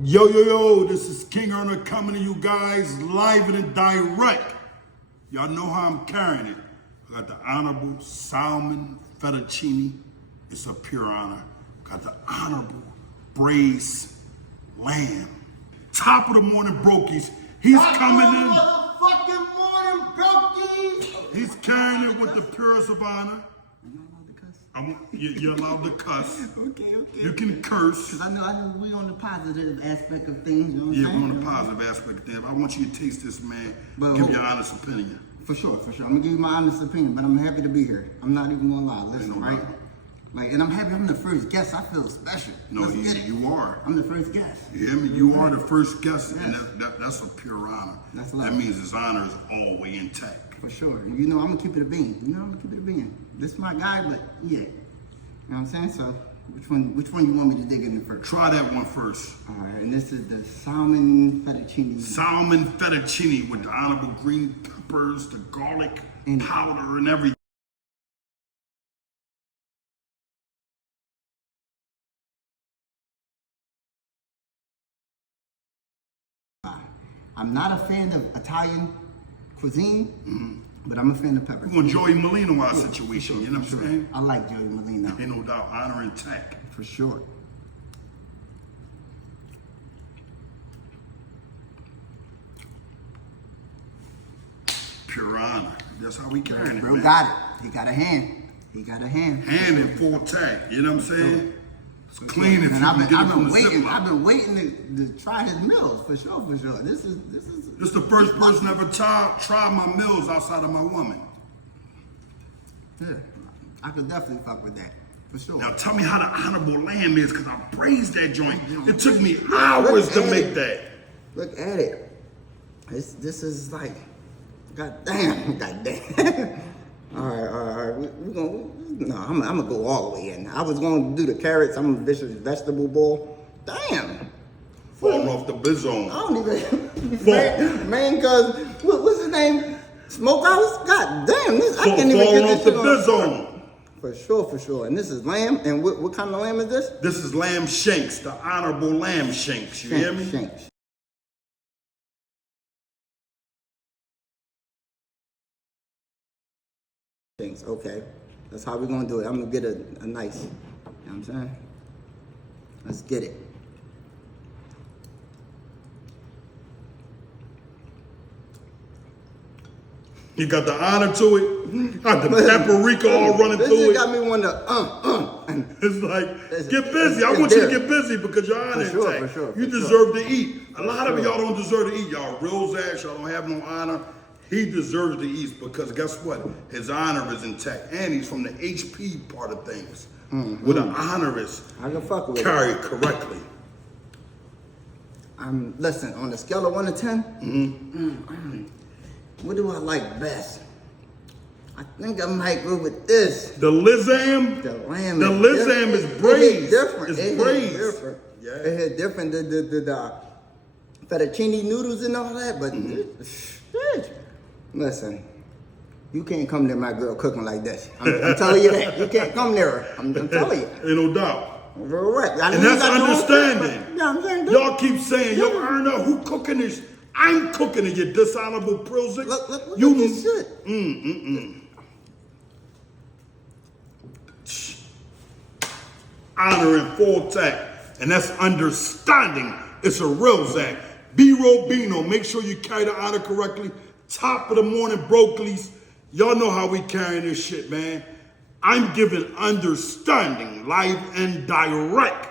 Yo, this is King Earner coming to you guys live and direct. Y'all know how I'm carrying it. I got the Honorable Salmon Fettuccine. It's a pure honor. Got the Honorable Braised Lamb. Top of the morning brokies. He's coming in. Motherfucking morning brokies. He's carrying it with the purest of honor. Am I allowed to cuss? You're allowed to cuss. Okay. You can curse. Cause I know we on the positive aspect of things, you know what I'm Yeah, saying? we're on the positive aspect of things. I want you to taste this, man. But Give your honest opinion. For sure. I'm gonna give you my honest opinion, but I'm happy to be here. I'm not even gonna lie. Listen, Ain't no right? doubt. And I'm happy I'm the first guest. I feel special. No, Let's get it. you are. I'm the first guest. You hear me? You are the first guest, Yes. and that's a pure honor. That's love. That means his honor is all the way intact. For sure. You know, I'm gonna keep it a bean. This is my guy, but yeah. You know what I'm saying? So which one you want me to dig into first? Try that one first. All right, and this is the salmon fettuccine. Salmon fettuccine with the honorable green peppers, the garlic And- powder, and everything. I'm not a fan of Italian cuisine, but I'm a fan of peppers. We're going Joey Molino situation, you know what I'm saying? I like Joey Molino, Ain't no doubt, honor intact. for sure. Pure honor. That's how we carrying it, Bro man. got it. He got a hand. Hand in full tank, you know what I'm saying? It's clean if And you I've can get it from been the waiting. Ziploc. I've been waiting to try his meals for sure. This is. This is the first person ever tried my meals outside of my woman. Yeah, I could definitely fuck with that for sure. Now tell me how the honorable lamb is, because I braised that joint. It took me hours to make that. Look at it. This is like, goddamn. All right. We're gonna. No, I'm gonna go all the way in. I was gonna do the carrots. I'm gonna dish a vegetable bowl. Damn. Falling off the bizone. I don't even. man, cause what's his name? Smokehouse. God damn. I can't even Falling get off this the shit on. bizone. For sure. And this is lamb. And what kind of lamb is this? This is lamb shanks, the honorable lamb shanks. You hear me? Shanks. Shanks. Okay. That's how we're gonna do it. I'm gonna get a nice. You know what I'm saying? Let's get it. You got the honor to it. Got the paprika all running This through shit it. got me wanting to And It's like, It's- get busy. I it's want you to there. get busy because your honor For sure, intact. for sure, You for deserve to eat. A lot of sure. y'all don't deserve to eat. Y'all real ass. Y'all don't have no honor. He deserves to eat because guess what? His honor is intact. And he's from the HP part of things. Where the honor is I can fuck with it. carried correctly. Listen, on a scale of 1 to 10, what do I like best? I think I might go with this. The Lizam, The lamb. the Lizam is It hit braised. different. It's It hit braised. different. Yeah. It hit different. The fettuccine noodles and all that, but shit. Listen, you can't come near my girl cooking like this. I'm telling you that. You can't come near her. I'm telling you. Ain't no doubt. Correct. And that's understanding. You know what I'm saying? Y'all keep saying, yo, Erna, who cooking this? I'm cooking it, you dishonorable prills. Look at this shit. Honor in full tact. And that's understanding. It's a real Zach. B. Robino, make sure you carry the honor correctly. Top of the morning brocolies. Y'all know how we carrying this shit, man. I'm giving understanding live and direct.